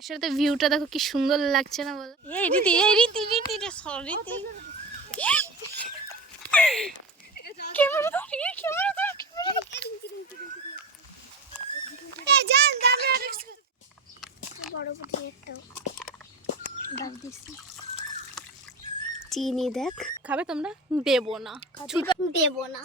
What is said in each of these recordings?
এর সাথে ভিউটা দেখো কি সুন্দর লাগছে না বলো? এই রীতি এই রীতি রীতি সরি রীতি। ক্যামেরা ধর ক্যামেরা ধর ক্যামেরা চিনি দেখ। খাবে তোমরা? দেবো না। দেব না।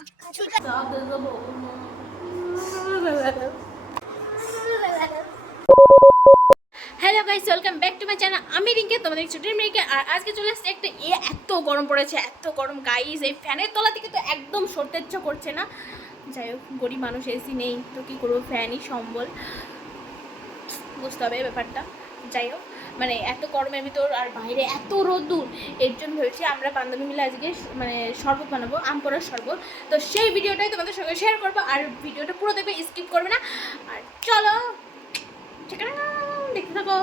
Hello guys welcome back to my channel আমি রিঙ্কে তোমাদের ছোটের মেয়েকে আর আজকে চলে আসছে একটা এ এত গরম পড়েছে এত গরম। গাইস এই ফ্যানের তলা থেকে তো একদম সরতে ইচ্ছা করছে না। যাই হোক গরিব মানুষ এসি নেই তো কী করব ফ্যানই সম্বল। বুঝতে হবে ব্যাপারটা। যাই হোক মানে এত গরমের ভিতর আর বাইরে এত রোদ্দুর এর জন্য ভেবেছি আমরা বান্ধবী মিলে আজকে মানে শরবত বানাবো আম করার শরবত। তো সেই ভিডিওটাই তোমাদের সঙ্গে শেয়ার করব আর ভিডিওটা পুরো দেখবে স্কিপ করবে না। আর চলো চাকারা, দেখতে থাকো।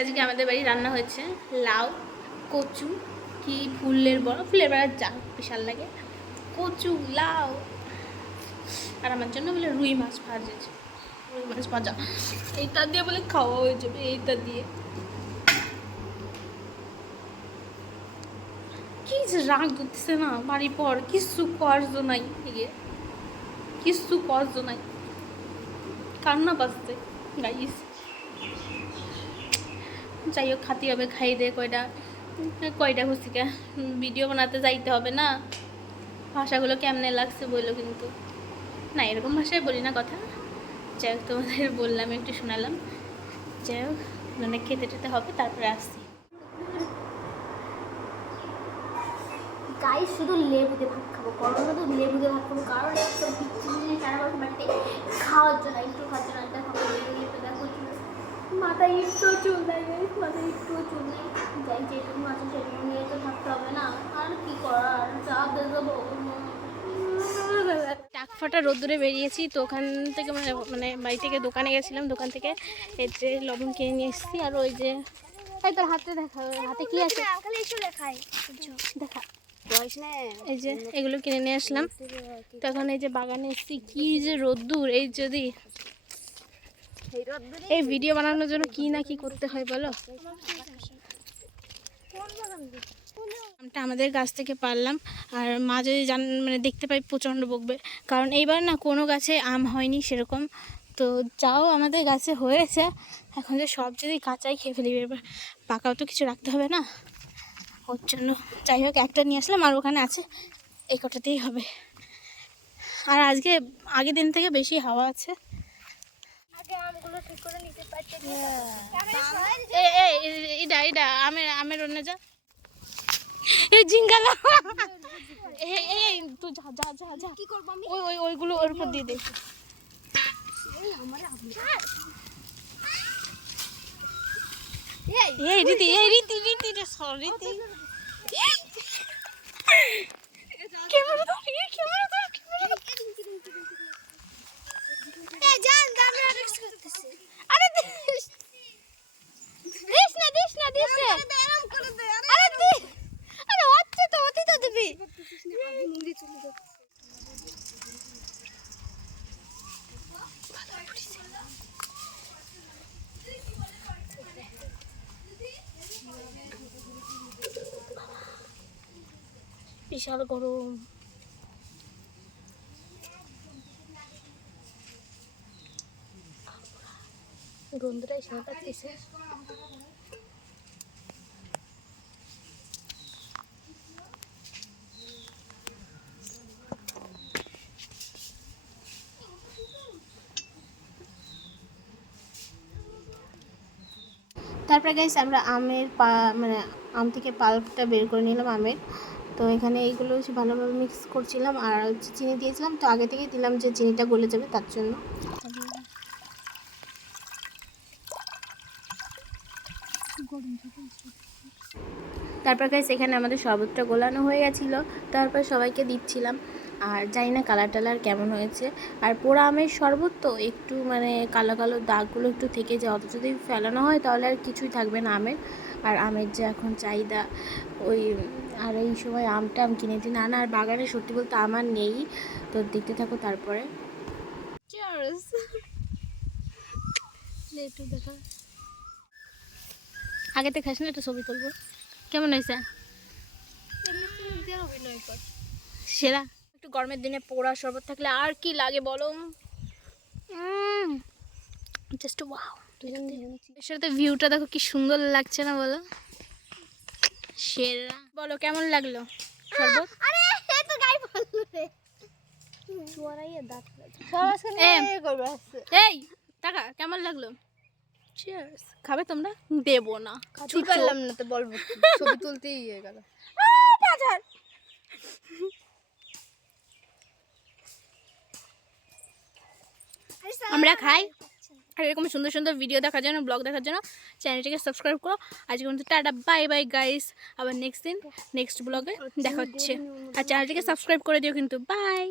আজকে আমাদের বাড়ি রান্না হয়েছে লাউ, কচু, কি ফুলের বড় ফুলের বেড়ার যা বিশাল লাগে। কচু, লাউ, আর আমার জন্য বলে রুই মাছ ভাজেছে রুই মাছ ভাজা। এইটা দিয়ে বলে খাওয়া হয়ে যাবে এইটা দিয়ে। কি যে রাগ করতেছে না বাড়ি পর, কিছু কর্জ নাই এগিয়ে। কিছু কর্জ নাই। কান্না পাচ্ছে গাইস যাই হোক খাতে হবে, খাই দে কয়টা কয়টা খুশিকে ভিডিও বানাতে যাইতে হবে না? ভাষাগুলো কেমনে লাগছে বলল কিন্তু। না, এরকম ভাষায় বলি না কথা। যাই হোক তোমাদের বললাম, একটু শোনালাম। যাই হোক মানে খেতে টেতে হবে, তারপরে আসছি। গাই শুধু লেবু দিয়ে ভাত খাব। গরমে তো লেবু দিয়ে ভাত খাব। কারণ একটা খাওয়ার জন্য একটু খাওয়ার জন্য। মাথায় একটু চুল দেয় মাথায় একটু চুল নেই যাই যেটুকু আছে সেটুকু নিয়ে তো থাকতে হবে না। আর কি করার? যা দেবো টাক ফাটা রোদ্দুরে বেরিয়েছি তো ওখান থেকে মানে মানে বাড়ি থেকে দোকানে গেছিলাম। দোকান থেকে এই যে লবণ কিনে নিয়ে এসেছি আর ওই যে এই তোর হাতে দেখা হাতে কি আছে? খালি দেখা। বয়স না? এই যে এগুলো কিনে নিয়ে আসলাম। তখন এই যে বাগানে এসেছি কি যে রোদ্দুর এই যদি এই ভিডিও বানানোর জন্য কি না কি করতে হয় বলো? আমটা আমাদের গাছ থেকে পারলাম। আর মা যদি জান মানে দেখতে পাই প্রচণ্ড বকবে। কারণ এইবার না কোনো গাছে আম হয়নি সেরকম। তো যাও আমাদের গাছে হয়েছে। এখন যে সব যদি কাঁচাই খেয়ে ফেলি, এবার পাকাও তো কিছু রাখতে হবে না। ওর জন্য। যাই হোক, একটা নিয়ে আসলাম আর ওখানে আছে। এই কটাতেই হবে। আর আজকে আগের দিন থেকে বেশি হাওয়া আছে। আমগুলো ঠিক করে নিতে পারছি আমের আমের অন্য যা এ জিঙ্গালা এ এ তুই যা যা যা যা কি করব আমি ওই ওই ওইগুলো ওর উপর দিয়ে দে এই রীতি এই রীতি রীতি রে সরি রীতি ক্যামেরা ধর ক্যামেরা ধর ক্যামেরা জান আমরা রিস্ক আরে দিস দিস না দিস না। দিস না আরাম করে দে আরে দি। আরে হচ্ছে তো হতে তো দিবি। মুড়ি চলে যাচ্ছে বিশাল গরম। সেরে পাচ্ছিছে তারপরে গাইস আমরা আমের পা মানে আম থেকে পাল্পটা বের করে নিলাম আমের। তো এখানে এইগুলো ভালোভাবে মিক্স করছিলাম আর চিনি দিয়েছিলাম। তো আগে থেকেই দিলাম যে চিনিটা গলে যাবে তার জন্য। তারপর গাইস এখানে আমাদের শরবতটা গোলানো হয়ে গেছিল। তারপর সবাইকে দিচ্ছিলাম। আর জানি না কালার টালার কেমন হয়েছে। আর পোড়া আমের শরবত তো একটু মানে কালো কালো দাগগুলো একটু থেকে যায়। অত যদি ফেলানো হয় তাহলে আর কিছুই থাকবে না আমের। আর আমের যে এখন চাহিদা ওই আর এই সময় আমটা আম কিনে দিন। আনা আর বাগানে সত্যি বলতে আমার নেই। তো দেখতে থাকো তারপরে। একটু দেখা আগেতে খাস না একটা ছবি তুলবো। কেমন হয়েছে? সেরা। একটু গরমের দিনে পোড়া শরবত থাকলে আর কি লাগে বলো? জাস্ট ওয়াও এর সাথে ভিউটা দেখো কি সুন্দর লাগছে না বলো? সেরা। বলো কেমন লাগল শরবত? আরে এ তো গাই বলল রে। চুয়ারাইয়ে দাঁত সব আজকে এম। নিয়ে করবে। আসছে এই টাকা কেমন লাগল? চিয়ার্স খাবে তোমরা? দেবো না। খাতে পারলাম না তো বলব ছবি তুলতেই গেল। বাজার! আমরা খাই। আর এরকম সুন্দর সুন্দর ভিডিও দেখার জন্য ব্লগ দেখার জন্য চ্যানেলটিকে সাবস্ক্রাইব করো। আজকে কিন্তু টাটা বাই বাই গাইস আবার নেক্সট দিন নেক্সট ব্লগে দেখা হচ্ছে। আর চ্যানেলটিকে সাবস্ক্রাইব করে দিও কিন্তু। বাই